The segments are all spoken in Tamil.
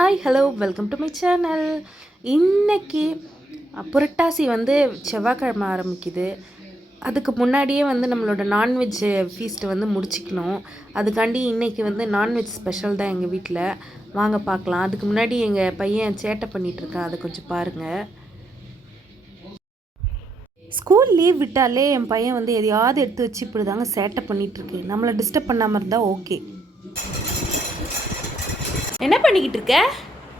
Hi hello welcome to my channel. இன்றைக்கி புரட்டாசி வந்து செவ்வாய்க்கிழமை ஆரம்பிக்குது. அதுக்கு முன்னாடியே வந்து நம்மளோட நான்வெஜ் ஃபீஸ்ட்டை வந்து முடிச்சிக்கணும். அதுக்காண்டி இன்றைக்கி வந்து நான்வெஜ் ஸ்பெஷல் தான் எங்கள் வீட்டில். வாங்க பார்க்கலாம். அதுக்கு முன்னாடி எங்கள் பையன் சேட்டை பண்ணிகிட்ருக்கான், அதை கொஞ்சம் பாருங்கள். ஸ்கூல் லீவ் விட்டாலே என் பையன் வந்து எதையாவது எடுத்து வச்சு இப்படி தாங்க சேட்டை பண்ணிகிட்ருக்கு. நம்மளை டிஸ்டர்ப் பண்ணாமல் இருந்தால் ஓகே. என்ன பண்ணிக்கிட்டு இருக்க?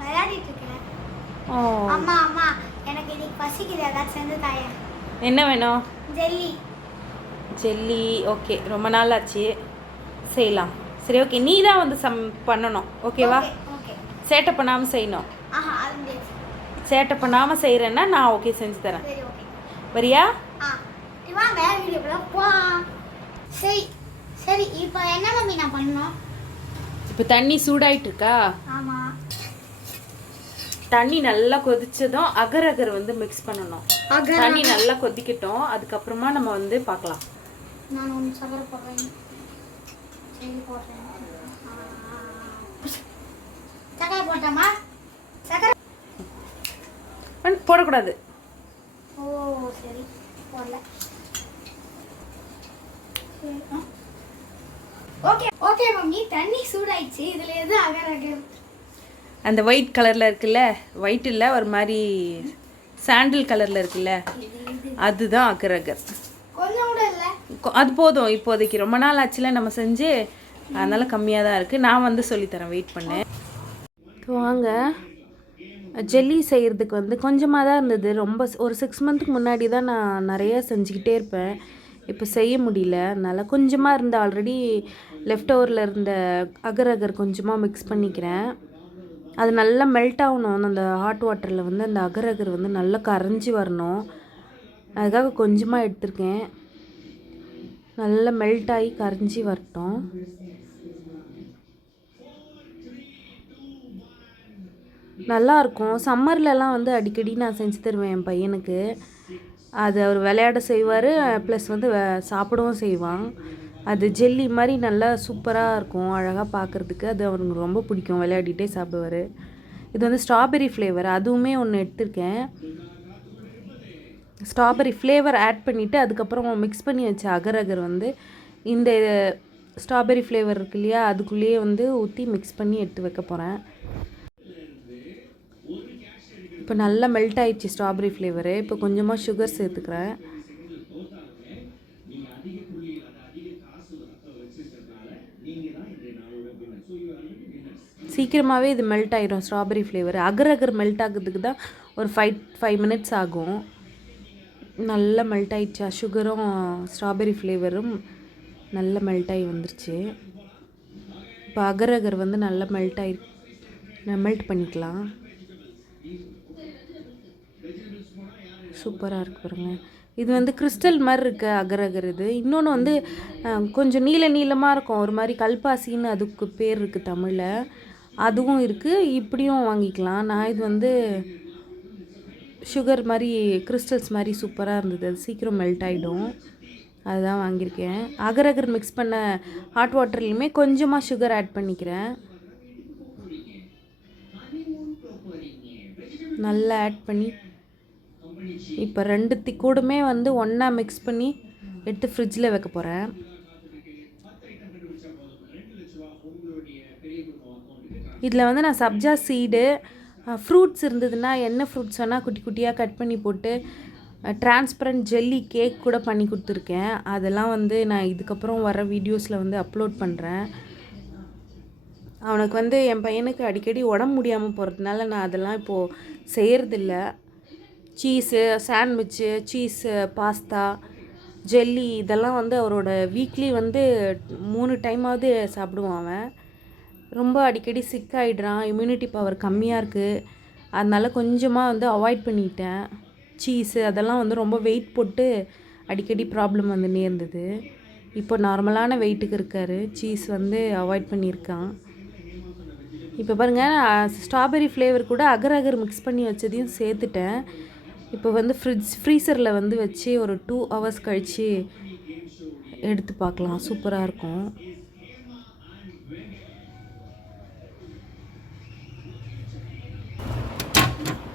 விளையாடிட்டு இருக்கேன். ஓ அம்மா அம்மா எனக்கு இன்னைக்கு பசிக்குது, ஏதாச்சும் செஞ்சு தாயே. என்ன வேணும்? ஜெல்லி. ஜெல்லி. ஓகே, ரொம்ப நாள் ஆச்சு, செய்யலாம். சரி, ஓகே, நீ தான் வந்து பண்ணணும், ஓகேவா? ஓகே. சேட்டை பண்ணாமல் செய்யணும். ஆஹா, அது முடியாது. சேட்டை பண்ணாமல் செய்கிறேன்னா நான் ஓகே செஞ்சு தரேன். சரி, ஓகே. வரியா? வாங்க வீடியோக்குள்ள போலாம். சரி சரி, இப்போ என்ன மம்மி நான் பண்ணணும்? இப்போ தண்ணி சூடாயிட்டு இருக்கா? ஆமா. தண்ணி நல்லா கொதிச்சதும் அகர் அகர் வந்து மிக்ஸ் பண்ணணும். தண்ணி நல்லா கொதிக்கட்டும், அதுக்கப்புறமா நம்ம வந்து பார்க்கலாம். நான் ஒன்று சக்கரை போடுறேன். சரி, போடுறேன். சக்கரை போட்டோமா? சக்கரை போடக்கூடாது. ஓ சரி, போடல. ஓகே ஓகே மம்மி, தண்ணி சூடாயிடுச்சு. இதில் எது அகர் அகர்? அந்த ஒயிட் கலரில் இருக்குல்ல, ஒயிட் இல்லை, ஒரு மாதிரி சாண்டில் கலரில் இருக்குல்ல, அதுதான் அகர் அகர். கொஞ்சம் கூட இல்லை, அது போதும் இப்போதைக்கு. ரொம்ப நாள் ஆச்சுல நம்ம செஞ்சு, அதனால் கம்மியாக தான் இருக்குது. நான் வந்து சொல்லித்தரேன், வெயிட் பண்ணேன். வாங்க, ஜெல்லி செய்கிறதுக்கு வந்து கொஞ்சமாக தான் இருந்தது. ரொம்ப ஒரு 6 மந்த்துக்கு முன்னாடி தான் நான் நிறையா செஞ்சுக்கிட்டே இருப்பேன். இப்போ செய்ய முடியல, அதனால் கொஞ்சமாக இருந்த ஆல்ரெடி லெஃப்ட் ஓவரில் இருந்த அகர் அகர் கொஞ்சமாக மிக்ஸ் பண்ணிக்கிறேன். அது நல்லா மெல்ட் ஆகணும். அந்த ஹாட் வாட்டரில் வந்து அந்த அகர் அகர் வந்து நல்லா கரைஞ்சி வரணும். அதுக்காக கொஞ்சமாக எடுத்திருக்கேன். நல்லா மெல்ட் ஆகி கரைஞ்சி வரட்டும். நல்லாயிருக்கும். சம்மர்லலாம் வந்து அடிக்கடி நான் செஞ்சு தருவேன் என் பையனுக்கு. அது அவர் விளையாட செய்வார், ப்ளஸ் வந்து சாப்பிடவும் செய்வான். அது ஜெல்லி மாதிரி நல்லா சூப்பராக இருக்கும், அழகாக பார்க்குறதுக்கு. அது அவனுக்கு ரொம்ப பிடிக்கும், விளையாடிட்டே சாப்பிடுவார். இது வந்து ஸ்ட்ராபெரி ஃப்ளேவர், அதுவுமே ஒன்று எடுத்திருக்கேன். ஸ்ட்ராபெரி ஃப்ளேவர் ஆட் பண்ணிவிட்டு அதுக்கப்புறம் மிக்ஸ் பண்ணி வச்ச அகர் அகர் வந்து இந்த ஸ்ட்ராபெரி ஃப்ளேவர் இருக்கு இல்லையா, அதுக்குள்ளேயே வந்து ஊற்றி மிக்ஸ் பண்ணி எடுத்து வைக்க போகிறேன். இப்போ நல்லா மெல்ட் ஆயிடுச்சு ஸ்ட்ராபெரி ஃப்ளேவரு. இப்போ கொஞ்சமாக சுகர் சேர்த்துக்கிறேன். சீக்கிரமாகவே இது மெல்ட் ஆயிடும் ஸ்ட்ராபெரி ஃப்ளேவர். அகர் அகர் மெல்ட் ஆகிறதுக்கு தான் ஒரு 5 மினிட்ஸ் ஆகும். நல்லா மெல்ட் ஆயிடுச்சா, சுகரும் ஸ்ட்ராபெரி ஃப்ளேவரும் நல்லா மெல்ட் ஆகி வந்துருச்சு. இப்போ அகர் அகர் வந்து நல்லா மெல்ட் பண்ணிக்கலாம். சூப்பராக இருக்குது பாருங்கள். இது வந்து கிறிஸ்டல் மாதிரி இருக்க அகர் அகர். இது இன்னொன்று வந்து கொஞ்சம் நீளமாக இருக்கும், ஒரு மாதிரி கல்பாசின்னு அதுக்கு பேர் இருக்குது தமிழில். அதுவும் இருக்குது, இப்படியும் வாங்கிக்கலாம். நான் இது வந்து சுகர் மாதிரி கிறிஸ்டல்ஸ் மாதிரி சூப்பராக இருந்தது, அது சீக்கிரம் மெல்ட் ஆகிடும், அதுதான் வாங்கியிருக்கேன். அகர் அகர் மிக்ஸ் பண்ண ஹாட் வாட்டர்லேயுமே கொஞ்சமாக சுகர் ஆட் பண்ணிக்கிறேன். நல்லா ஆட் பண்ணி இப்போ 2 கூடமே வந்து ஒன்றா மிக்ஸ் பண்ணி எடுத்து ஃப்ரிட்ஜில் வைக்க போகிறேன். இதில் வந்து நான் சப்ஜா சீடு, ஃப்ரூட்ஸ் இருந்ததுன்னா என்ன ஃப்ரூட்ஸ் வேணால் குட்டி குட்டியாக கட் பண்ணி போட்டு டிரான்ஸ்பரண்ட் ஜெல்லி கேக் கூட பண்ணி கொடுத்துருக்கேன். அதெல்லாம் வந்து நான் இதுக்கப்புறம் வர வீடியோஸில் வந்து அப்லோட் பண்ணுறேன். அவனுக்கு வந்து என் பையனுக்கு அடிக்கடி உடம்பு முடியாமல் போகிறதுனால நான் அதெல்லாம் இப்போது செய்கிறதில்ல. Cheese sandwich, cheese pasta, jelly, இதெல்லாம் வந்து அவரோட வீக்லி வந்து 3 டைமாவது சாப்பிடுவான் அவன். ரொம்ப அடிக்கடி சிக் ஆகிடுறான், இம்யூனிட்டி பவர் கம்மியாக இருக்குது, அதனால் கொஞ்சமாக வந்து அவாய்ட் பண்ணிட்டேன். சீஸு அதெல்லாம் வந்து ரொம்ப வெயிட் போட்டு அடிக்கடி ப்ராப்ளம் வந்து நேர்ந்தது. இப்போ நார்மலான வெயிட்டுக்கு இருக்கார். சீஸ் வந்து அவாய்ட் பண்ணியிருக்கான். இப்போ பாருங்கள், ஸ்ட்ராபெரி ஃப்ளேவர் கூட அகர் அகர் மிக்ஸ் பண்ணி வச்சதையும் சேர்த்துட்டேன். இப்போ வந்து ஃப்ரீசரில் வந்து வச்சு ஒரு 2 ஹவர்ஸ் கழித்து எடுத்து பார்க்கலாம், சூப்பராக இருக்கும்.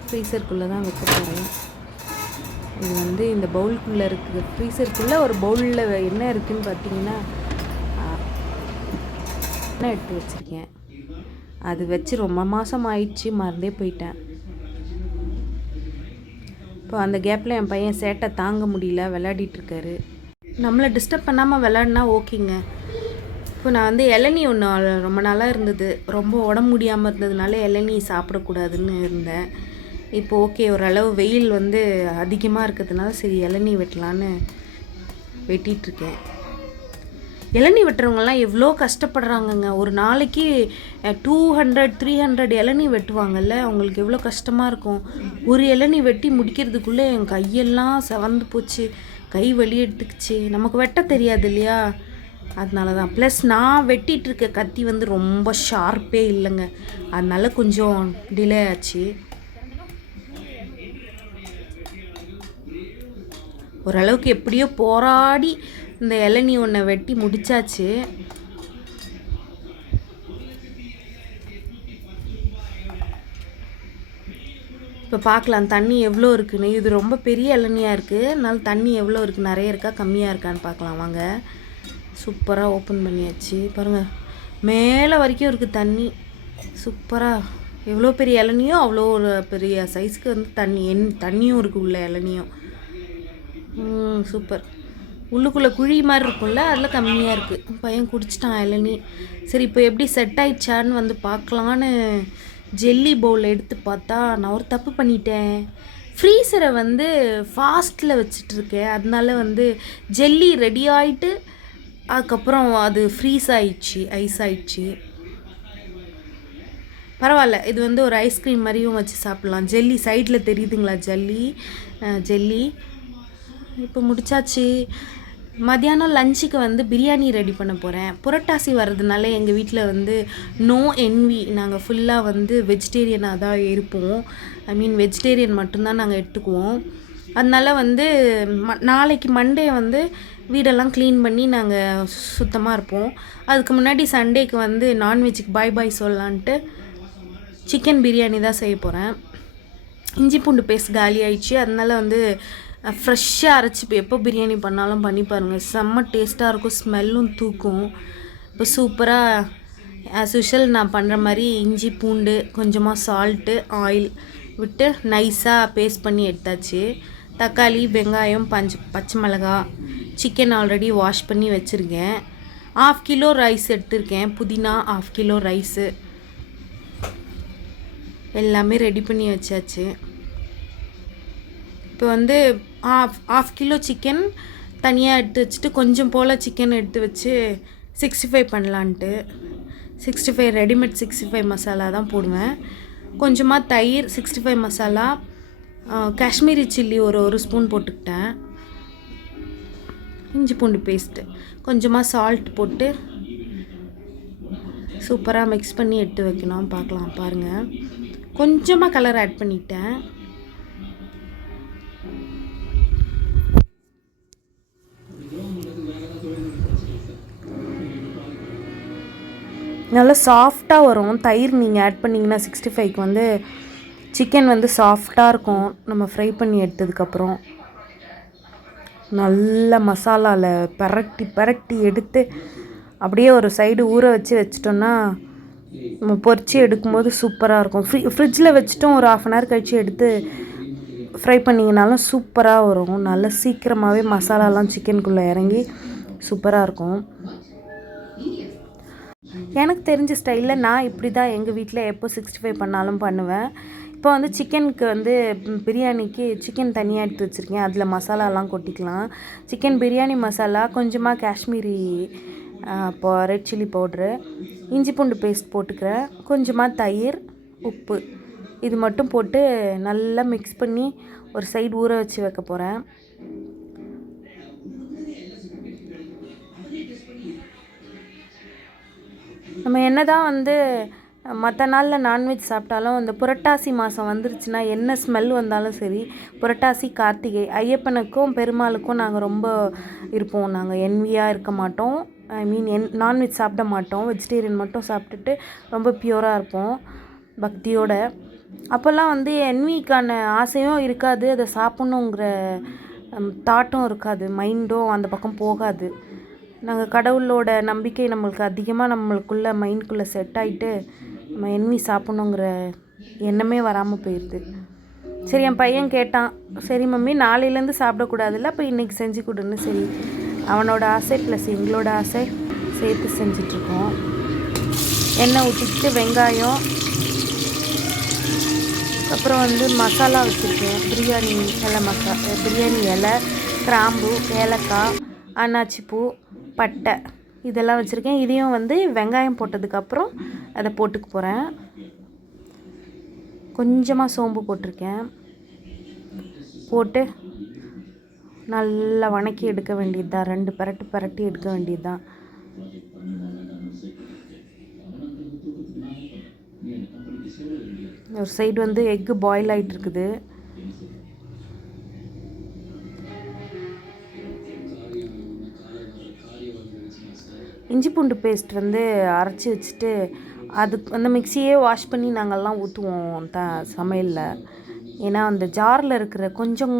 ஃப்ரீசருக்குள்ளே தான் வைக்க போகிறேன். இது வந்து இந்த பவுலுக்குள்ளே இருக்குது. ஃப்ரீசருக்குள்ளே ஒரு பவுலில் என்ன இருக்குதுன்னு பார்த்தீங்கன்னா எண்ணெய் எடுத்து வச்சுருக்கேன். அது வச்சு ரொம்ப மாதம் ஆயிடுச்சு, மறந்தே போயிட்டேன். இப்போ அந்த கேப்பில் என் பையன் சேட்டை தாங்க முடியல, விளையாடிட்டுருக்காரு. நம்மளை டிஸ்டர்ப் பண்ணாமல் விளையாடினா ஓகேங்க. இப்போ நான் வந்து இளநீ ஒன்று ரொம்ப நாளாக இருந்தது, ரொம்ப உடம்பு முடியாமல் இருந்ததுனால இளநீ சாப்பிடக்கூடாதுன்னு இருந்தேன். இப்போ ஓகே, ஓரளவு வெயில் வந்து அதிகமாக இருக்கிறதுனால சரி இளநீ வெட்டலான்னு வெட்டிகிட்ருக்கேன். இளநீ வெட்டுறவங்கலாம் எவ்வளோ கஷ்டப்படுறாங்கங்க. ஒரு நாளைக்கு 200-300 இளநீ வெட்டுவாங்கல்ல, அவங்களுக்கு எவ்வளோ கஷ்டமாக இருக்கும். ஒரு இளநீ வெட்டி முடிக்கிறதுக்குள்ளே என் கையெல்லாம் செவந்து போச்சு, கை வலி எடுத்துக்கிச்சு. நமக்கு வெட்ட தெரியாது இல்லையா, அதனால தான். ப்ளஸ் நான் வெட்டிகிட்ருக்க கத்தி வந்து ரொம்ப ஷார்ப்பே இல்லைங்க, அதனால கொஞ்சம் டிலே ஆச்சு. ஓரளவுக்கு எப்படியோ போராடி இந்த இளநீ ஒன்றை வெட்டி முடிச்சாச்சு. இப்போ பார்க்கலாம் தண்ணி எவ்வளோ இருக்குன்னு. இது ரொம்ப பெரிய இளநியாக இருக்குது, அதனால தண்ணி எவ்வளோ இருக்குது, நிறைய இருக்கா கம்மியாக இருக்கான்னு பார்க்கலாம் வாங்க. சூப்பராக ஓப்பன் பண்ணியாச்சு பாருங்கள், மேலே வரைக்கும் இருக்குது தண்ணி. சூப்பராக எவ்வளோ பெரிய இளநியோ அவ்வளோ ஒரு பெரிய சைஸ்க்கு வந்து தண்ணியும் இருக்குது உள்ள இளநியும். சூப்பர். உள்ளுக்குள்ளே குழி மாதிரி இருக்கும்ல, அதில் கம்மியாக இருக்குது. பையன் குடிச்சிட்டான் இளநீ. சரி இப்போ எப்படி செட் ஆயிடுச்சான்னு வந்து பார்க்கலான்னு ஜெல்லி பவுல் எடுத்து பார்த்தா நான் ஒரு தப்பு பண்ணிட்டேன். ஃப்ரீசரை வந்து ஃபாஸ்ட்டில் வச்சிட்ருக்கேன், அதனால வந்து ஜெல்லி ரெடி ஆகிட்டு அதுக்கப்புறம் அது ஃப்ரீஸ் ஆயிடுச்சு, ஐஸ் ஆயிடுச்சு. பரவாயில்ல, இது வந்து ஒரு ஐஸ்கிரீம் மாதிரியும் வச்சு சாப்பிட்லாம். ஜெல்லி சைடில் தெரியுதுங்களா, ஜெல்லி. இப்போ முடிச்சாச்சு. மதியானம் லஞ்சுக்கு வந்து பிரியாணி ரெடி பண்ண போகிறேன். புரட்டாசி வர்றதுனால எங்கள் வீட்டில் வந்து நோ என்வி, நாங்கள் ஃபுல்லாக வந்து வெஜிடேரியனாக தான் இருப்போம். வெஜிடேரியன் மட்டும்தான் நாங்கள் எடுத்துக்குவோம். அதனால் வந்து நாளைக்கு மண்டே வந்து வீடெல்லாம் க்ளீன் பண்ணி நாங்கள் சுத்தமாக இருப்போம். அதுக்கு முன்னாடி சண்டேக்கு வந்து நான்வெஜ்ஜுக்கு பாய் சொல்லலான்ட்டு சிக்கன் பிரியாணி தான் செய்ய போகிறேன். இஞ்சி பூண்டு பேஸ்ட் காலி ஆயிடுச்சு, அதனால் வந்து ஃப்ரெஷ்ஷாக அரைச்சி இப்போ எப்போ பிரியாணி பண்ணாலும் பண்ணி பாருங்கள், செம்ம டேஸ்ட்டாக இருக்கும், ஸ்மெல்லும் தூக்கும். இப்போ சூப்பராக ஆஸ் யூஷுவல் நான் பண்ணுற மாதிரி இஞ்சி பூண்டு கொஞ்சமாக சால்ட்டு ஆயில் விட்டு நைஸாக பேஸ்ட் பண்ணி எடுத்தாச்சு. தக்காளி வெங்காயம் பச்சை மிளகா, சிக்கன் ஆல்ரெடி வாஷ் பண்ணி வச்சுருக்கேன். 1/2 கிலோ ரைஸ் எடுத்திருக்கேன், புதினா 1/2 கிலோ ரைஸு எல்லாமே ரெடி பண்ணி வச்சாச்சு. இப்போ வந்து 1/2 கிலோ சிக்கன் தனியாக எடுத்து வச்சுட்டு கொஞ்சம் போல் சிக்கன் எடுத்து வச்சு 65 பண்ணலான்ட்டு. 65 ரெடிமேட் 65 மசாலா தான் போடுவேன். கொஞ்சமாக தயிர், 65 மசாலா, காஷ்மீரி சில்லி ஒரு ஸ்பூன் போட்டுக்கிட்டேன், இஞ்சி பூண்டு பேஸ்ட்டு, கொஞ்சமாக சால்ட் போட்டு சூப்பராக மிக்ஸ் பண்ணி எடுத்து வைக்கணும். பார்க்கலாம் பாருங்கள், கொஞ்சமாக கலர் ஆட் பண்ணிட்டேன். நல்லா சாஃப்டாக வரும். தயிர் நீங்கள் ஆட் பண்ணிங்கன்னா 65க்கு வந்து சிக்கன் வந்து சாஃப்டாக இருக்கும். நம்ம ஃப்ரை பண்ணி எடுத்ததுக்கப்புறம் நல்ல மசாலாவில் பரட்டி எடுத்து அப்படியே ஒரு சைடு ஊற வச்சிட்டோன்னா நம்ம பொரிச்சு எடுக்கும்போது சூப்பராக இருக்கும். ஃப்ரிட்ஜில் வச்சுட்டும் ஒரு 1/2 hour கழித்து எடுத்து ஃப்ரை பண்ணிங்கனாலும் சூப்பராக வரும். நல்லா சீக்கிரமாகவே மசாலாலாம் சிக்கனுக்குள்ளே இறங்கி சூப்பராக இருக்கும். எனக்கு தெரிஞ்ச ஸ்டைலில் நான் இப்படி தான் எங்கள் வீட்டில் எப்போ 65 பண்ணாலும் பண்ணுவேன். இப்போ வந்து சிக்கனுக்கு வந்து பிரியாணிக்கு சிக்கன் தனியாக எடுத்து வச்சுருக்கேன், அதில் மசாலாலாம் கொட்டிக்கலாம். சிக்கன் பிரியாணி மசாலா, கொஞ்சமாக காஷ்மீரி ரெட் சில்லி பவுட்ரு, இஞ்சி பூண்டு பேஸ்ட் போட்டுக்கிறேன், கொஞ்சமாக தயிர், உப்பு, இது மட்டும் போட்டு நல்லா மிக்ஸ் பண்ணி ஒரு சைடு ஊற வச்சு வைக்க போகிறேன். நம்ம என்ன தான் வந்து மற்ற நாளில் நான்வெஜ் சாப்பிட்டாலும் இந்த புரட்டாசி மாதம் வந்துருச்சுன்னா என்ன ஸ்மெல் வந்தாலும் சரி, புரட்டாசி கார்த்திகை ஐயப்பனுக்கும் பெருமாளுக்கும் நாங்கள் ரொம்ப இருப்போம். நாங்கள் என்வியாக இருக்க மாட்டோம், நான்வெஜ் சாப்பிட மாட்டோம், வெஜிடேரியன் மட்டும் சாப்பிட்டுட்டு ரொம்ப பியூராக இருப்போம் பக்தியோட. அப்போல்லாம் வந்து என்விக்கான ஆசையும் இருக்காது, அதை சாப்பிட்ணுங்கிற தாட்டும் இருக்காது, மைண்டும் அந்த பக்கம் போகாது. நாங்கள் கடவுளோட நம்பிக்கை நம்மளுக்கு அதிகமாக நம்மளுக்குள்ளே மைண்டுக்குள்ளே செட் ஆகிட்டு நம்ம என்வி சாப்பிட்ணுங்கிற எண்ணமே வராமல் போயிடுது. சரி, என் பையன் கேட்டான், சரி மம்மி நாளையிலேருந்து சாப்பிடக்கூடாதுல்ல, அப்போ இன்றைக்கி செஞ்சு கொடுன்னு. சரி, அவனோட ஆசை ப்ளஸ் எங்களோட ஆசை சேர்த்து செஞ்சிட்ருக்கோம். எண்ணெய் ஊற்றிக்கிட்டு வெங்காயம், அப்புறம் வந்து மசாலா வச்சுருக்கேன். பிரியாணி இலை, கிராம்பு, ஏலக்காய், அன்னாச்சிப்பூ, பட்டை இதெல்லாம் வச்சுருக்கேன். இதையும் வந்து வெங்காயம் போட்டதுக்கப்புறம் அதை போட்டுக்க போகிறேன். கொஞ்சமாக சோம்பு போட்டிருக்கேன். போட்டு நல்லா வணக்கி எடுக்க வேண்டியது தான். 2 பரட்டி எடுக்க வேண்டியது தான். ஒரு சைடு வந்து எக்கு பாயில் ஆகிட்டு இருக்குது. இஞ்சி பூண்டு பேஸ்ட் வந்து அரைச்சி வச்சுட்டு அந்த மிக்சியே வாஷ் பண்ணி நாங்கள்லாம் ஊற்றுவோம் சமையலில். ஏன்னா அந்த ஜாரில் இருக்கிற கொஞ்சம்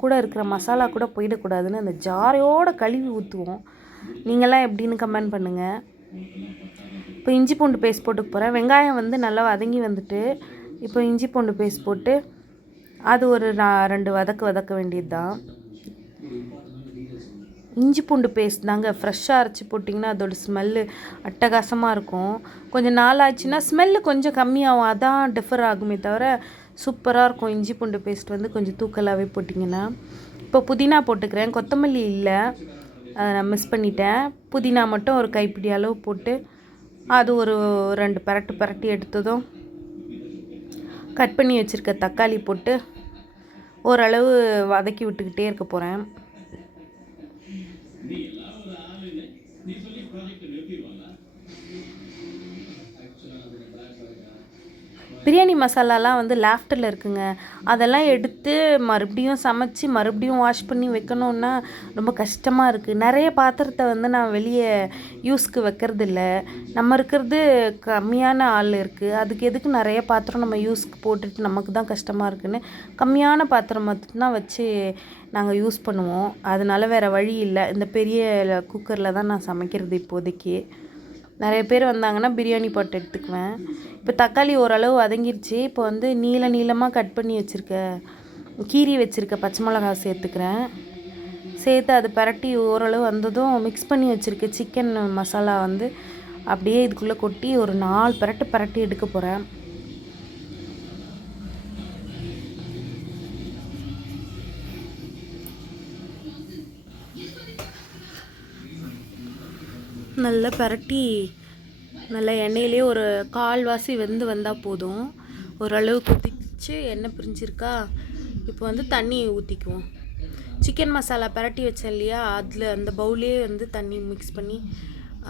கூட இருக்கிற மசாலா கூட போயிடக்கூடாதுன்னு அந்த ஜாரோடு கழுவி ஊற்றுவோம். நீங்கள்லாம் எப்படின்னு கமெண்ட் பண்ணுங்கள். இப்போ இஞ்சி பூண்டு பேஸ்ட் போட்டுக்க போகிறேன். வெங்காயம் வந்து நல்லா வதங்கி வந்துட்டு இப்போ இஞ்சி பூண்டு பேஸ்ட் போட்டு அது ஒரு 2 வதக்க வேண்டியது தான். இஞ்சி பூண்டு பேஸ்ட் தாங்க ஃப்ரெஷ்ஷாக அரைச்சி போட்டிங்கன்னா அதோடய ஸ்மெல்லு அட்டகாசமாக இருக்கும். கொஞ்சம் நாள் ஆச்சுன்னா ஸ்மெல்லு கொஞ்சம் கம்மியாகும், அதான் டிஃபர் ஆகுமே தவிர சூப்பராக இருக்கும். இஞ்சி பூண்டு பேஸ்ட் வந்து கொஞ்சம் தூக்கலாகவே போட்டிங்கன்னா. இப்போ புதினா போட்டுக்கிறேன். கொத்தமல்லி இல்லை, அதை நான் மிஸ் பண்ணிட்டேன். புதினா மட்டும் ஒரு கைப்பிடி அளவு போட்டு அது ஒரு 2 பரட்டி எடுத்ததும் கட் பண்ணி வச்சுருக்க தக்காளி போட்டு ஓரளவு வதக்கி விட்டுக்கிட்டே இருக்க போகிறேன். பிரியாணி மசாலாலாம் வந்து லாஃப்டரில் இருக்குங்க. அதெல்லாம் எடுத்து மறுபடியும் சமைச்சி மறுபடியும் வாஷ் பண்ணி வைக்கணுன்னா ரொம்ப கஷ்டமாக இருக்குது. நிறைய பாத்திரத்தை வந்து நான் வெளியே யூஸ்க்கு வைக்கிறதில்ல. நம்ம இருக்கிறது கம்மியான ஆள் இருக்குது, அதுக்கு எதுக்கு நிறைய பாத்திரம் நம்ம யூஸ்க்கு போட்டுட்டு நமக்கு தான் கஷ்டமாக இருக்குன்னு கம்மியான பாத்திரம் மட்டும்தான் வச்சு நாங்கள் யூஸ் பண்ணுவோம். அதனால வேறு வழி இல்லை, இந்த பெரிய குக்கரில் தான் நான் சமைக்கிறது இப்போதைக்கு. நிறைய பேர் வந்தாங்கன்னா பிரியாணி பாட் எடுத்துக்குவேன். இப்போ தக்காளி ஓரளவு வதங்கிருச்சு. இப்போ வந்து நீளமாக கட் பண்ணி கீரி வச்சுருக்க பச்சை மிளகாய் சேர்த்துக்கிறேன். சேர்த்து அது பரட்டி ஓரளவு வந்ததும் மிக்ஸ் பண்ணி வச்சுருக்க சிக்கன் மசாலா வந்து அப்படியே இதுக்குள்ளே கொட்டி ஒரு 4 பரட்டி எடுக்க போகிறேன். நல்லா பரட்டி நல்லா எண்ணெயிலே ஒரு கால்வாசி வந்தால் போதும். ஓரளவு கொதிச்சு எண்ணெய் பிரிஞ்சிருக்கா. இப்போ வந்து தண்ணி ஊற்றிக்குவோம். சிக்கன் மசாலா பரட்டி வச்சேன் இல்லையா, அதில் அந்த பவுலே வந்து தண்ணி மிக்ஸ் பண்ணி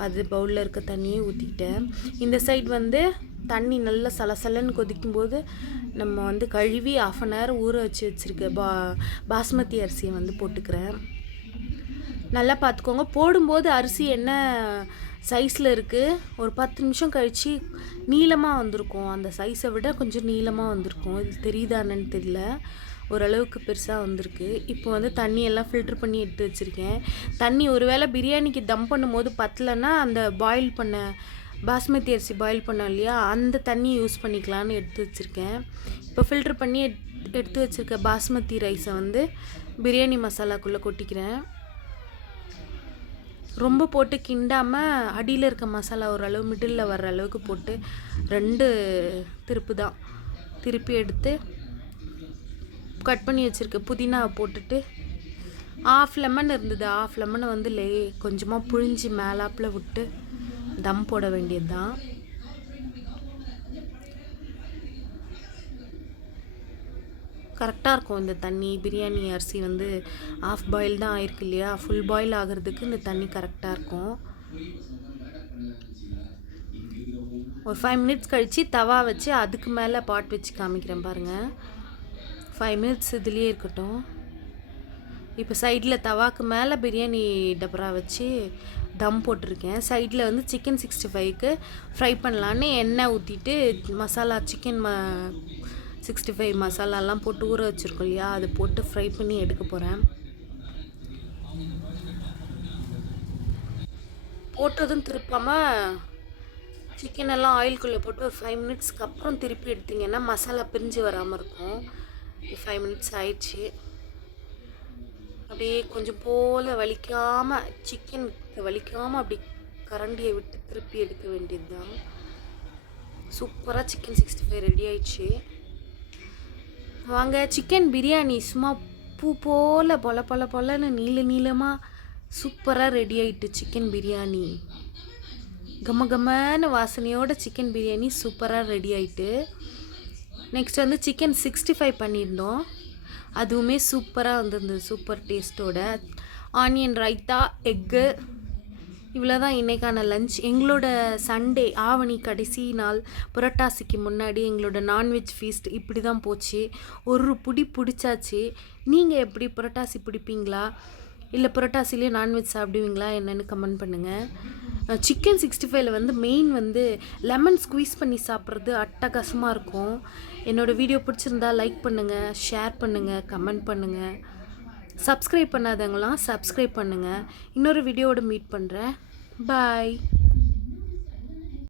அது பவுலில் இருக்க தண்ணியே ஊற்றிக்கிட்டேன். இந்த சைடு வந்து தண்ணி நல்லா சலசலன்னு கொதிக்கும்போது நம்ம வந்து கழுவி 1/2 அன் ஹவர் ஊற வச்சுருக்க பாஸ்மதி அரிசியை வந்து போட்டுக்கிறேன். நல்லா பார்த்துக்கோங்க, போடும்போது அரிசி என்ன சைஸில் இருக்குது, ஒரு 10 நிமிஷம் கழித்து நீளமாக வந்திருக்கும். அந்த சைஸை விட கொஞ்சம் நீளமாக வந்திருக்கும். இது தெரியுதானன்னு தெரியல, ஓரளவுக்கு பெருசாக வந்திருக்கு. இப்போ வந்து தண்ணியெல்லாம் ஃபில்ட்ரு பண்ணி எடுத்து வச்சுருக்கேன். தண்ணி ஒருவேளை பிரியாணிக்கு தம் பண்ணும்போது பத்தலைன்னா அந்த பாயில் பண்ண பாஸ்மதி அரிசி பாயில் பண்ணோம் இல்லையா, அந்த தண்ணி யூஸ் பண்ணிக்கலான்னு எடுத்து வச்சுருக்கேன். இப்போ ஃபில்ட்ரு பண்ணி எடுத்து வச்சுருக்க பாஸ்மதி ரைஸை வந்து பிரியாணி மசாலாக்குள்ளே கொட்டிக்கிறேன். ரொம்ப போட்டு கிண்டாமல் அடியில் இருக்க மசாலா ஓரளவு மிடில் வர்ற அளவுக்கு போட்டு 2 திருப்பி எடுத்து கட் பண்ணி வச்சுருக்க புதினாவை போட்டுட்டு 1/2 லெமன் இருந்தது, 1/2 லெமனை வந்து கொஞ்சமாக புழிஞ்சி மேலாப்பில் விட்டு தம் போட வேண்டியது தான். கரெக்டாக இருக்கும் இந்த தண்ணி. பிரியாணி அரிசி வந்து 1/2 பாயில் தான் ஆயிருக்கு இல்லையா, ஃபுல் பாயில் ஆகிறதுக்கு இந்த தண்ணி கரெக்டாக இருக்கும். ஒரு 5 மினிட்ஸ் கழித்து தவா வச்சு அதுக்கு மேலே பாட் வச்சு காமிக்கிறேன் பாருங்கள். 5 மினிட்ஸ் இதுலேயே இருக்கட்டும். இப்போ சைடில் தவாக்கு மேலே பிரியாணி டபரா வச்சு தம் போட்டிருக்கேன். சைடில் வந்து சிக்கன் 65க்கு ஃப்ரை பண்ணலான்னு எண்ணெய் ஊற்றிட்டு மசாலா சிக்கன் 65 மசாலாலாம் போட்டு ஊற வச்சுருக்கோம் இல்லையா, அதை போட்டு ஃப்ரை பண்ணி எடுக்க போகிறேன். போட்டதும் திருப்பாமல் சிக்கன் எல்லாம் ஆயில்குள்ளே போட்டு ஒரு 5 மினிட்ஸ்க்கு அப்புறம் திருப்பி எடுத்திங்கன்னா மசாலா பிரிஞ்சு வராமல் இருக்கும். 5 மினிட்ஸ் ஆயிடுச்சு. அப்படியே கொஞ்சம் போல் வலிக்காமல் சிக்கன் வலிக்காமல் அப்படி கரண்டியை விட்டு திருப்பி எடுக்க வேண்டியது தான். சூப்பராக சிக்கன் 65 ரெடி ஆயிடுச்சு. வாங்க, சிக்கன் பிரியாணி சும்மா பூ போல் பொலன்னு நீளமாக சூப்பராக ரெடி ஆயிட்டு. சிக்கன் பிரியாணி கமகமான வாசனையோட சிக்கன் பிரியாணி சூப்பராக ரெடி ஆயிட்டு. நெக்ஸ்ட் வந்து சிக்கன் 65 பண்ணியிருந்தோம். அதுவுமே சூப்பராக வந்திருந்தது, சூப்பர் டேஸ்ட்டோட. ஆனியன் ரைத்தா, எக்கு, இவ்வளோ தான் இன்றைக்கான லஞ்ச். எங்களோட சண்டே ஆவணி கடைசி நாள், புரட்டாசிக்கு முன்னாடி எங்களோட நான்வெஜ் ஃபீஸ்ட் இப்படி தான் போச்சு. ஒரு பிடிச்சாச்சு. நீங்கள் எப்படி புரட்டாசி பிடிப்பீங்களா, இல்லை புரட்டாசிலே நான்வெஜ் சாப்பிடுவீங்களா என்னென்னு கமெண்ட் பண்ணுங்கள். சிக்கன் 65ல் வந்து மெயின் வந்து லெமன் ஸ்குவீஸ் பண்ணி சாப்பிட்றது அட்டகாசமாக இருக்கும். என்னோடய வீடியோ பிடிச்சிருந்தா லைக் பண்ணுங்கள், ஷேர் பண்ணுங்கள், கமெண்ட் பண்ணுங்கள். சப்ஸ்கிரைப் பண்ணாதவங்களாம் சப்ஸ்கிரைப் பண்ணுங்கள். இன்னொரு வீடியோவோட மீட் பண்ணுறேன். பாய்.